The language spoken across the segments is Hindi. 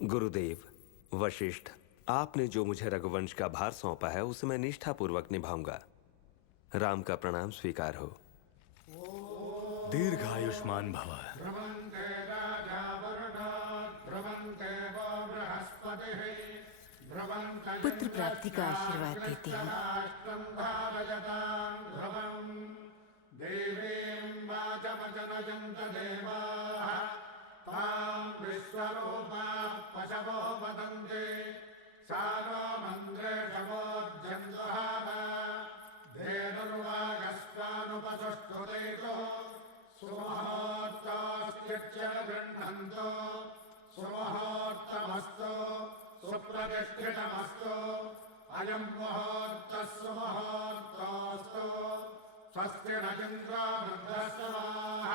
गुरुदेव, वशिष्ठ, आपने जो मुझे रघुवंश का भार सौंपा है उसे मैं निष्ठापूर्वक निभाऊंगा। राम का प्रणाम स्वीकार हो। दीर्घायुष्मान भव। पुत्र प्राप्ति का आशीर्वाद देती हूँ। सुमुहूर्तमस्तु सुप्रतिष्ठितमस्तु अयं मुहूर्तः सुमुहूर्तोऽस्तु। स्वस्ति न इन्द्रो वृद्धस्तवाः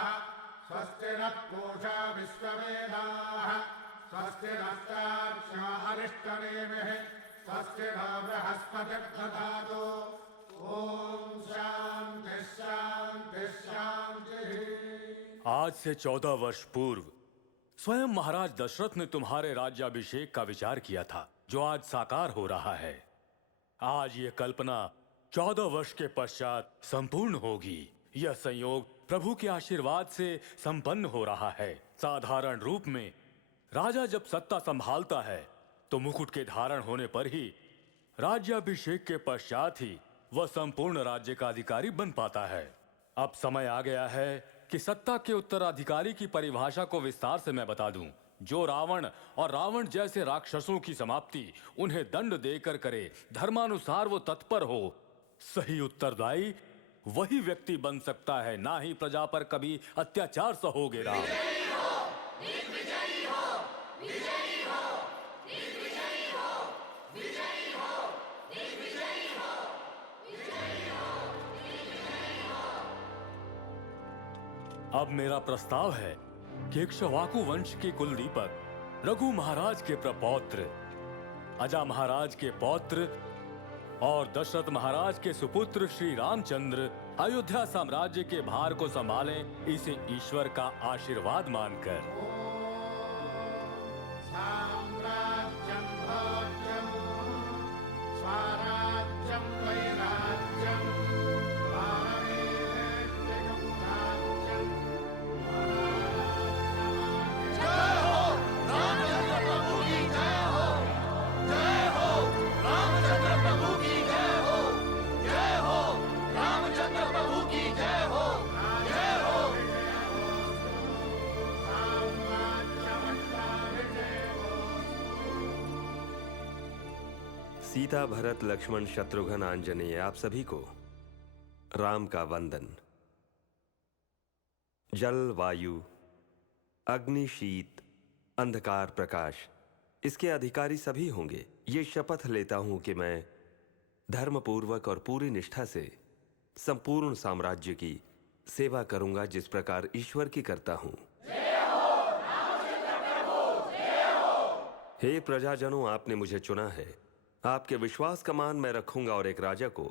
स्वस्ति नः पूषा विश्ववेदाः स्वस्ति नस्तार्क्ष्यो अरिष्टनेमिः स्वस्ति नो बृहस्पतिर्दधातु। ओम शांति शांति शांति। आज से 14 वर्ष पूर्व स्वयं महाराज दशरथ ने तुम्हारे राज्याभिषेक का विचार किया था, जो आज साकार हो रहा है। आज ये कल्पना 14 वर्ष के पश्चात संपूर्ण होगी। यह संयोग प्रभु के आशीर्वाद से संपन्न हो रहा है। साधारण रूप में राजा जब सत्ता संभालता है तो मुकुट के धारण होने पर ही राज्याभिषेक के पश्चात ही वह संपूर्ण राज्य का अधिकारी बन पाता है। अब समय आ गया है कि सत्ता के उत्तराधिकारी की परिभाषा को विस्तार से मैं बता दूं। जो रावण और रावण जैसे राक्षसों की समाप्ति उन्हें दंड देकर करे, धर्मानुसार वो तत्पर हो, सही उत्तरदायी वही व्यक्ति बन सकता है, ना ही प्रजा पर कभी अत्याचार सहोगे राम। अब मेरा प्रस्ताव है कि इक्ष्वाकु वंश के कुलदीपक रघु महाराज के प्रपौत्र, अजा महाराज के पौत्र और दशरथ महाराज के सुपुत्र श्री रामचंद्र अयोध्या साम्राज्य के भार को संभालें, इसे ईश्वर का आशीर्वाद मानकर। साम्राज्यं भोज्यं स्वराज्यं वैराज्यं सीता, भरत, लक्ष्मण, शत्रुघ्न, आंजनेय, आप सभी को राम का वंदन। जल, वायु, अग्नि, शीत, अंधकार, प्रकाश, इसके अधिकारी सभी होंगे। ये शपथ लेता हूं कि मैं धर्मपूर्वक और पूरी निष्ठा से संपूर्ण साम्राज्य की सेवा करूंगा, जिस प्रकार ईश्वर की करता हूं। हे प्रजाजनों, आपने मुझे चुना है। आपके विश्वास का मान मैं रखूंगा और एक राजा को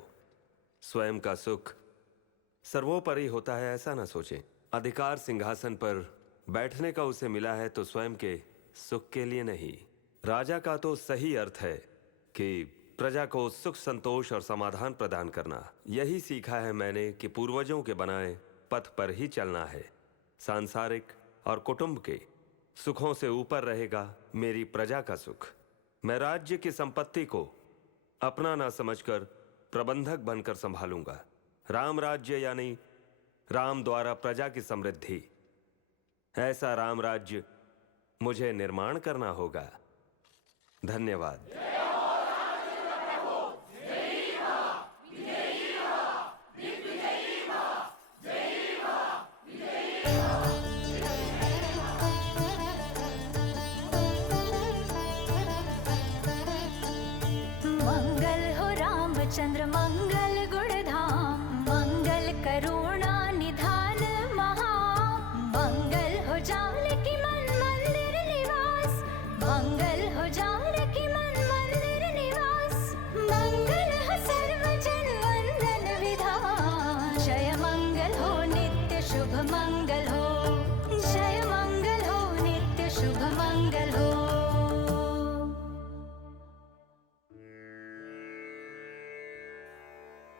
स्वयं का सुख सर्वोपरि होता है ऐसा ना सोचें। अधिकार सिंहासन पर बैठने का उसे मिला है तो स्वयं के सुख के लिए नहीं। राजा का तो सही अर्थ है कि प्रजा को सुख, संतोष और समाधान प्रदान करना। यही सीखा है मैंने कि पूर्वजों के बनाए पथ पर ही चलना है। सांसारिक और कुटुंब के सुखों से ऊपर रहेगा मेरी प्रजा का सुख। मैं राज्य की संपत्ति को अपना ना समझकर प्रबंधक बनकर संभालूंगा। राम राज्य यानी राम द्वारा प्रजा की समृद्धि, ऐसा राम राज्य मुझे निर्माण करना होगा। धन्यवाद। चंद्र मंगल गुणधाम, मंगल करुणा निधान महा, मंगल हो जानकी मन मंदिर निवास, मंगल हो जानकी मन मंदिर निवास, मंगल हो सर्वजन वंदन विधान। जय मंगल हो नित्य शुभ मंगल हो, जय मंगल हो नित्य शुभ मंगल हो।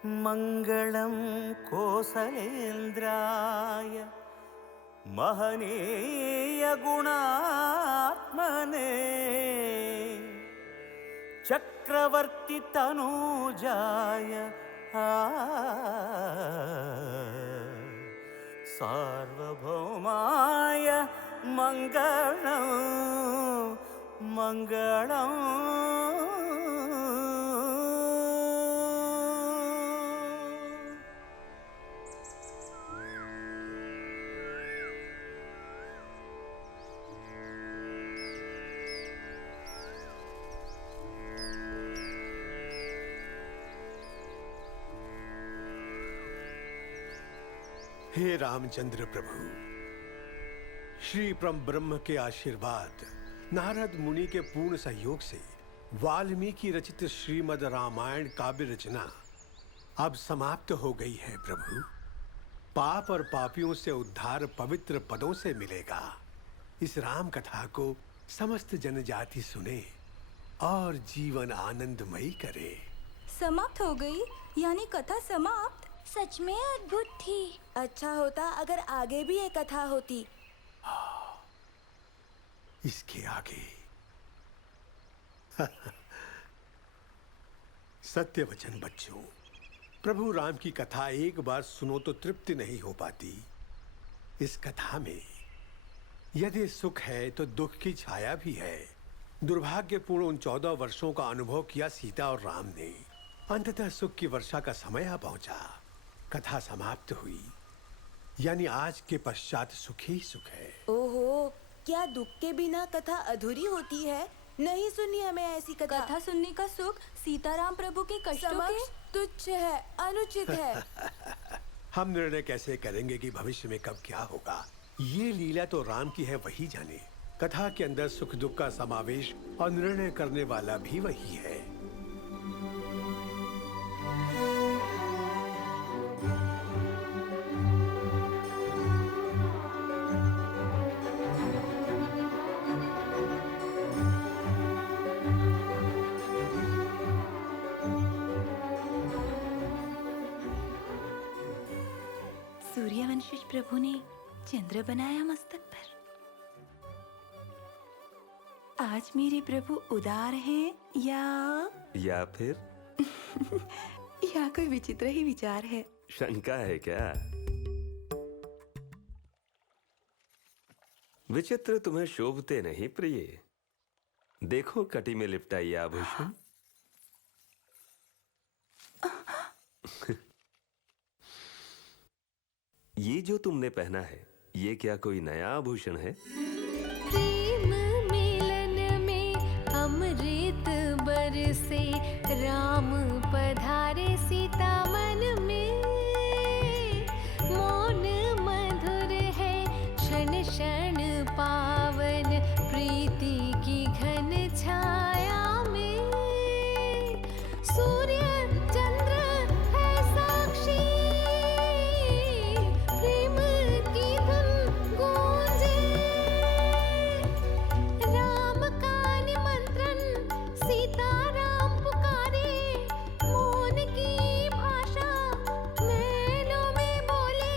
मङ्गलं कोसलेन्द्राय महनीयगुणात्मने चक्रवर्ती तनूजाय सार्वभौमाय मङ्गलं मङ्गलम्। हे रामचंद्र प्रभु, श्री परम ब्रह्म के आशीर्वाद, नारद मुनि के पूर्ण सहयोग से वाल्मीकि रचित श्रीमद् रामायण काव्य रचना अब समाप्त हो गई है प्रभु। पाप और पापियों से उद्धार पवित्र पदों से मिलेगा। इस राम कथा को समस्त जनजाति सुने और जीवन आनंदमयी करे। समाप्त हो गई यानी कथा समाप्त? सच में अद्भुत थी। अच्छा होता अगर आगे भी एक कथा होती। इसके आगे सत्य वचन बच्चों, प्रभु राम की कथा एक बार सुनो तो तृप्ति नहीं हो पाती। इस कथा में यदि सुख है तो दुख की छाया भी है। दुर्भाग्यपूर्ण उन 14 वर्षों का अनुभव किया सीता और राम ने। अंततः सुख की वर्षा का समय आ पहुंचा। कथा समाप्त हुई, यानी आज के पश्चात सुख ही सुख है। ओहो, क्या दुख के बिना कथा अधूरी होती है? नहीं सुनी हमें ऐसी कथा। कथा सुनने का सुख सीताराम प्रभु के कष्टों के तुच्छ है, अनुचित है। हम निर्णय कैसे करेंगे कि भविष्य में कब क्या होगा? ये लीला तो राम की है, वही जाने। कथा के अंदर सुख दुख का समावेश और निर्णय करने वाला भी वही है। सूर्यवंशी प्रभु ने चंद्र बनाया मस्तक पर। आज मेरे प्रभु उदार हैं या फिर या कोई विचित्र ही विचार है। शंका है क्या? विचित्र तुम्हें शोभते नहीं प्रिय। देखो कटी में लिपटा ये आभूषण। ये जो तुमने पहना है, ये क्या कोई नया आभूषण है? प्रेम मिलन में अमृत बरसे, राम पधारे सीता मन में। मौन मधुर है क्षण क्षण पावन, प्रीति की घन छाया में। सूर्य चंद्र है साक्षी, प्रेम की धुन गूंजे। राम का निमंत्रण सीता राम पुकारे, मौन की भाषा नैनों में बोले।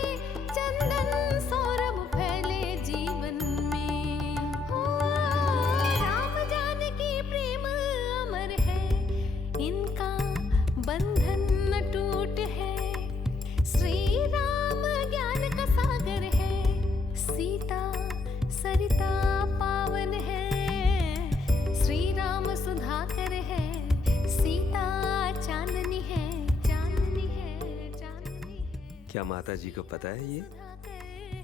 चंदन सौरभ फैले जीवन में। हो राम जानकी प्रेम अमर है, इनका बंधन न टूट है। श्री राम ज्ञान का सागर है, सीता सरिता पावन है। श्री राम सुधाकर है, सीता चांदनी है, चांदनी है, चांदनी है। क्या माता जी को पता है ये? सुधाकर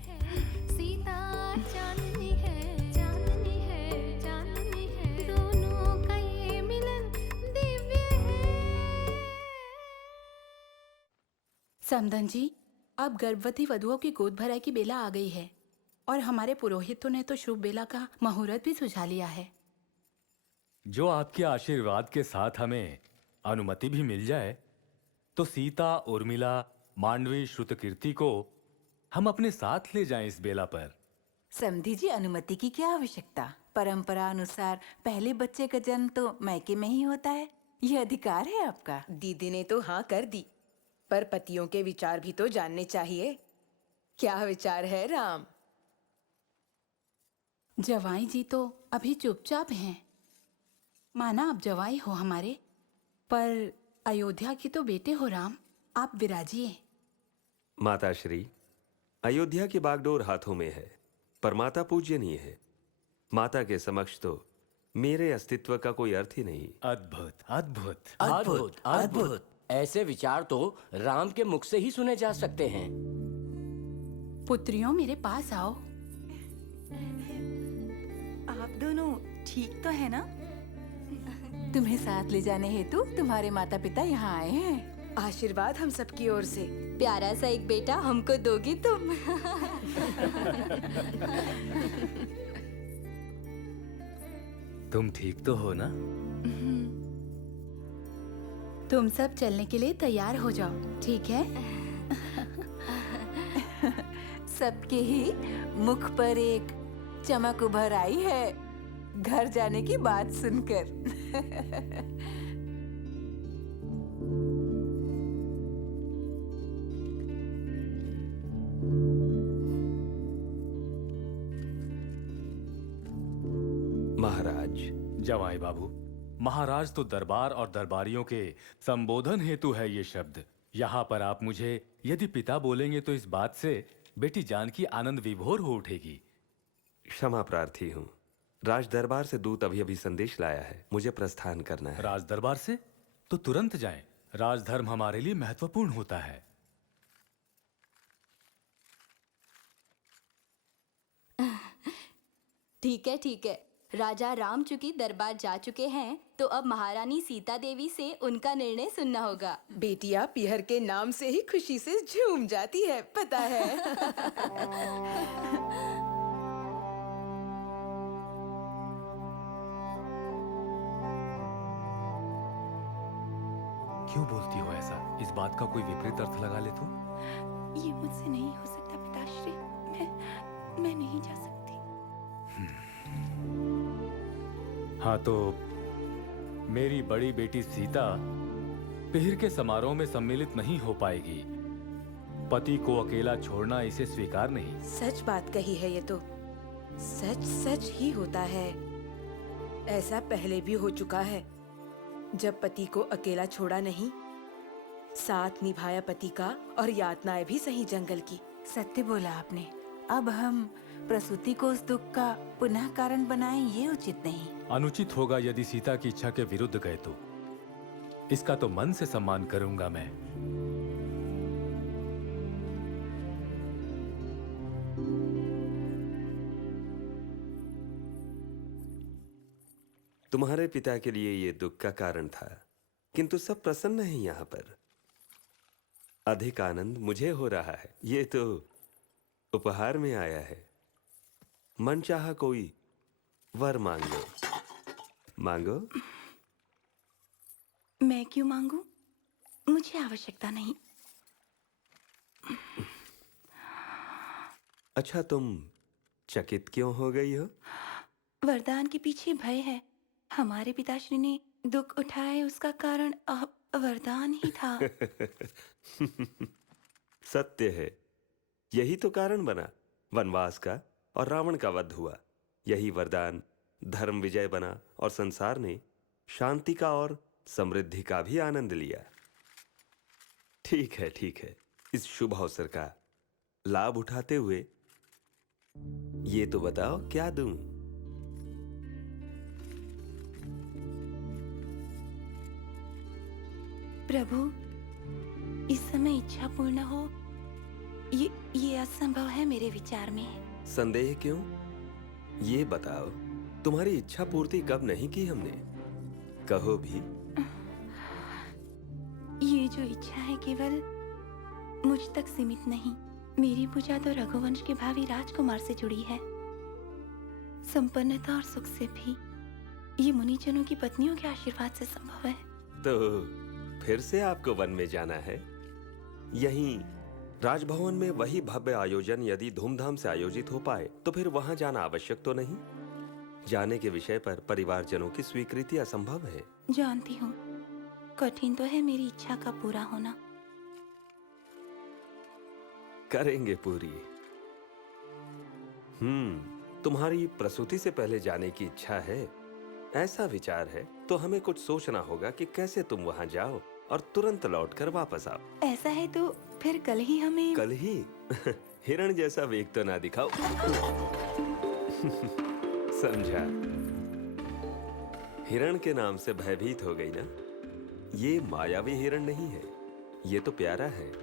है, सीता चांदनी है, चांदनी है, चांदनी है। दोनों का ये मिलन दिव्य है। समधन जी, अब गर्भवती वधुओं की गोद भराई की बेला आ गई है और हमारे पुरोहितों ने तो शुभ बेला का मुहूर्त भी सुझा लिया है। जो आपके आशीर्वाद के साथ हमें अनुमति भी मिल जाए तो सीता, उर्मिला, मांडवी, श्रुतकीर्ति को हम अपने साथ ले जाएं इस बेला पर। समधी जी, अनुमति की क्या आवश्यकता? परंपरा अनुसार पहले बच्चे का जन्म तो मैके में ही होता है। यह अधिकार है आपका। दीदी ने तो हाँ कर दी। पर पतियों के विचार भी तो जानने चाहिए। क्या विचार है राम? जवाई जी तो अभी चुपचाप हैं। माना आप जवाई हो हमारे, पर अयोध्या के तो बेटे हो राम, आप विराजिए। माताश्री, अयोध्या की बागडोर हाथों में है, पर माता पूज्यनीय है। माता के समक्ष तो मेरे अस्तित्व का कोई अर्थ ही नहीं। अद्भुत अद्भुत। अद्भुत अद्भुत। ऐसे विचार तो राम के मुख से ही सुने जा सकते हैं। पुत्रियों, मेरे पास आओ। आप दोनों ठीक तो है ना? तुम्हें साथ ले जाने हेतु तुम्हारे माता पिता यहाँ आए हैं। आशीर्वाद हम सबकी ओर से। प्यारा सा एक बेटा हमको दोगी तुम। तुम ठीक तो हो ना? तुम सब चलने के लिए तैयार हो जाओ, ठीक है? सबके ही मुख पर एक चमक उभर आई है घर जाने की बात सुनकर। महाराज। जवाई बाबू, महाराज तो दरबार और दरबारियों के संबोधन हेतु है ये शब्द। यहाँ पर आप मुझे यदि पिता बोलेंगे तो इस बात से बेटी जानकी आनंद विभोर हो उठेगी। क्षमा प्रार्थी हूँ। राज दरबार से दूत अभी अभी संदेश लाया है, मुझे प्रस्थान करना है। राज दरबार से तो तुरंत जाएं। राजधर्म हमारे लिए महत्वपूर्ण होता है। ठीक है ठीक है। राजा राम चूंकि दरबार जा चुके हैं, तो अब महारानी सीता देवी से उनका निर्णय सुनना होगा। बेटिया पिहर के नाम से ही खुशी से झूम जाती है, पता है। क्यों बोलती हो ऐसा? इस बात का कोई विपरीत अर्थ लगा ले तो? ये मुझसे नहीं हो सकता पिताश्री। मैं नहीं जा सकती। हाँ तो मेरी बड़ी बेटी सीता पिहिर के समारोह में सम्मिलित नहीं हो पाएगी। पति को अकेला छोड़ना इसे स्वीकार नहीं। सच बात कही है ये तो। सच सच ही होता है। ऐसा पहले भी हो चुका है, जब पति को अकेला छोड़ा नहीं, साथ निभाया पति का और यातनाएं भी सही जंगल की। सत्य बोला आपने। अब हम प्रसूति को उस दुख का पुनः कारण बनाएं, ये उचित नहीं। अनुचित होगा यदि सीता की इच्छा के विरुद्ध गए तो। इसका तो मन से सम्मान करूंगा मैं। तुम्हारे पिता के लिए ये दुख का कारण था, किंतु सब प्रसन्न हैं यहाँ पर। अधिक आनंद मुझे हो रहा है। ये तो उपहार में आया है। मन चाहा कोई वर मांगो। मांगो। मैं क्यों मांगू? मुझे आवश्यकता नहीं। अच्छा, तुम चकित क्यों हो गई हो? वरदान के पीछे भय है। हमारे पिताश्री ने दुख उठाए, उसका कारण वरदान ही था। सत्य है, यही तो कारण बना वनवास का और रावण का वध हुआ। यही वरदान धर्म विजय बना और संसार ने शांति का और समृद्धि का भी आनंद लिया। ठीक है ठीक है, इस शुभ अवसर का लाभ उठाते हुए ये तो बताओ क्या दूं? प्रभु, इस समय इच्छा पूर्ण हो ये असंभव है मेरे विचार में। संदेह क्यों? ये बताओ, तुम्हारी इच्छा पूर्ति कब नहीं की हमने? कहो भी। ये जो इच्छा है केवल मुझ तक सीमित नहीं। मेरी पूजा तो रघुवंश के भावी राजकुमार से जुड़ी है। संपन्नता और सुख से भी ये मुनिजनों की पत्नियों के आशीर्वाद से संभव है। तो फिर से आपको वन में जाना है? यहीं राजभवन में वही भव्य आयोजन यदि धूमधाम से आयोजित हो पाए तो फिर वहां जाना आवश्यक तो नहीं? जाने के विषय पर परिवारजनों की स्वीकृति असंभव है। जानती हूँ, कठिन तो है मेरी इच्छा का पूरा होना, करेंगे पूरी। तुम्हारी प्रसूति से पहले जाने की इच्छा है, ऐसा विचार है तो हमें कुछ सोचना होगा कि कैसे तुम वहां जाओ और तुरंत लौटकर वापस आओ। ऐसा है तो फिर कल ही हमें। कल ही? हिरण जैसा वेग तो ना दिखाओ। समझा? हिरण के नाम से भयभीत हो गई ना? ये मायावी हिरण नहीं है, ये तो प्यारा है।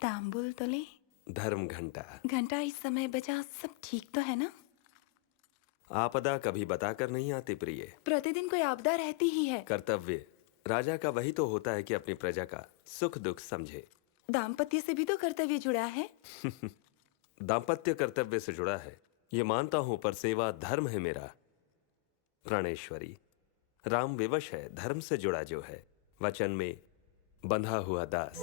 तांबुल तो ले। धर्म घंटा। घंटा इस समय बजा, सब ठीक तो है ना? आपदा कभी बताकर नहीं आती प्रिय। प्रतिदिन कोई आपदा रहती ही है। कर्तव्य राजा का वही तो होता है कि अपनी प्रजा का सुख दुख समझे। दाम्पत्य से भी तो कर्तव्य जुड़ा है। दाम्पत्य कर्तव्य से जुड़ा है, ये मानता हूं, पर सेवा धर्म है मेरा। प्राणेश्वरी, राम विवश है, धर्म से जुड़ा जो है, वचन में बंधा हुआ दास।